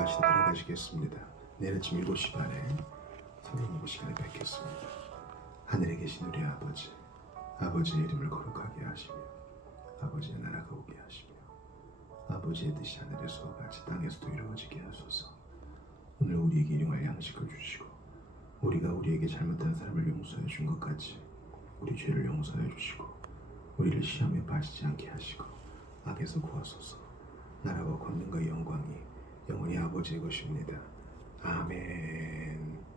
기도하시다 들어가시겠습니다. 내일 아침 7시간에 성경 공부 시간에 뵙겠습니다. 하늘에 계신 우리 아버지, 아버지의 이름을 거룩하게 하시며 아버지의 나라가 오게 하시며 아버지의 뜻이 하늘에서와 같이 땅에서도 이루어지게 하소서. 오늘 우리에게 일용할 양식을 주시고 우리가 우리에게 잘못한 사람을 용서해 준 것 같이 우리 죄를 용서해 주시고 우리를 시험에 빠지지 않게 하시고 악에서 구하소서. 나라와 권능과 영광이 영원히 아버지의 것입니다. 아멘.